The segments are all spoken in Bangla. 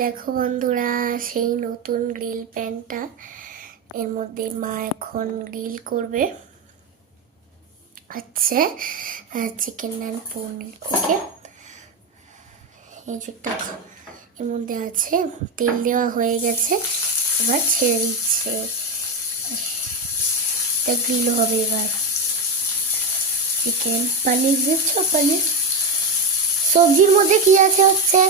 দেখো বন্ধুরা, সেই নতুন গ্রিল প্যানটা, এর মধ্যে মা এখন গ্রিল করবে। আচ্ছা, চিকেন অ্যান্ড পনির। ওকে, এই যেটা এর মধ্যে আছে, তেল দেওয়া হয়ে গেছে, এবার ছেড়ে দিচ্ছে। এটা গ্রিল হবে। এবার চিকেন পনির দিচ্ছ। পনির সবজির মধ্যে কি আছে হচ্ছে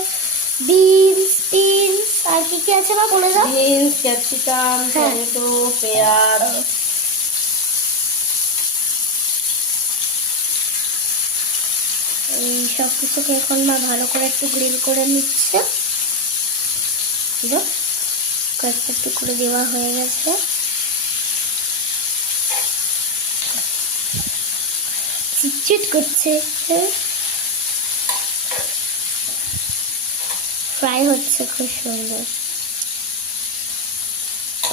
বিনস আর কি কি আছে মা বলে দাও। বিনস, ক্যাপসিকাম, টমেটো, পেঁয়াজ। এই সব কিছুকে এখন মা ভালো করে একটু গ্রিল করে নিচ্ছে। কয়েকটা টুকরো দেওয়া হয়ে গেছে। চিটচিট করছে, ফ্রাই হচ্ছে খুব সুন্দর।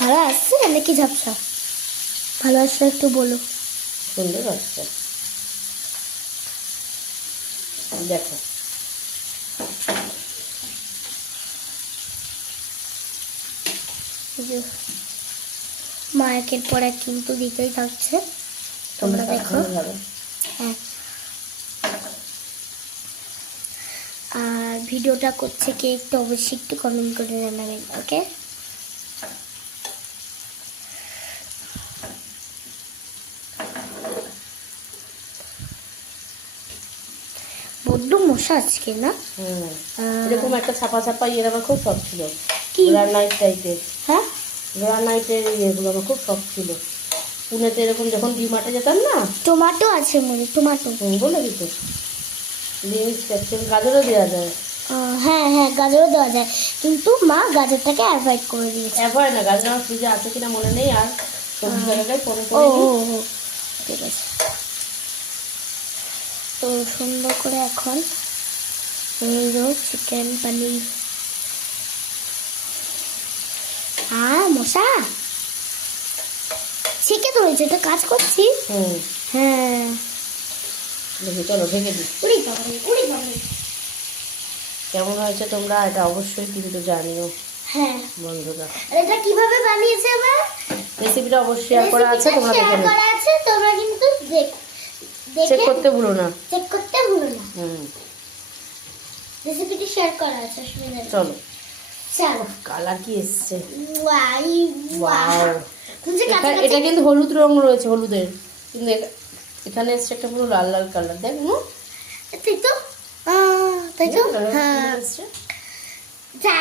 ভালো আসছে নাকি ঝাপসা? ভালো আসলে একটু বলো। সুন্দর হচ্ছে, দেখো। মা একের পর এক কিন্তু দিতেই থাকছে, তোমরা দেখো। হ্যাঁ, আর ভিডিওটা করছে কে একটু অবশ্যই একটু কমেন্ট করে জানাবেন। ওকে, বড্ড মশা আজকে না? এরকম একটা ছাপা ছাপা ইয়ে আমার খুব শখ ছিল, কি গ্রানাইট টাইপের। হ্যাঁ, গ্রানাইটের ইয়েগুলো আমার খুব শখ ছিল। পুনেতে এরকম যখন ডিমার্টে যেতাম না। টমেটো আছে মনে, টমেটো বলে দিত। বিনস, ক্যাপসিকাম, গাজরও দেওয়া যায়। হ্যাঁ হ্যাঁ, গাজরও দেওয়া যায়, কিন্তু মা গাজরটাকে অ্যাভয়েড করে দিয়েছে। অ্যাভয়েড না, গাজর আমার ফ্রিজে আছে কিনা মনে নেই। আর সবজি জায়গায় পরে ও করে ও ও, ঠিক আছে। তো সুন্দর করে এখন এই চিকেন পনির। মশা ছিকে ধরেছে, তো কাজ করছি। হ্যাঁ, দেখি, চলো ঢেকে দিই। উড়ি বাবারে, উড়ি বাবারে। কেমন হয়েছে তোমরা এটা অবশ্যই কিন্তু জানিও। হ্যাঁ বন্ধুরা, এটা কিভাবে বানিয়েছে আমার রেসিপিটা অবশ্যই শেয়ার করা আছে, তোমরা দেখে শেয়ার নিও। করা আছে, তোমরা কিন্তু চেক করতে ভুলো না। চেক করতে ভুলো না। রেসিপিটি শেয়ার করা আছে, অসুবিধা নেই। চলো, চলো। কালার কি এসছে! ওয়াও, এটা কিন্তু হলুদ রং রয়েছে, হলুদের, কিন্তু এখানে এসছে একটা পুরো লাল লাল কালার। দেখ, তাই তো, তাই তো। হ্যাঁ, এসছে। যা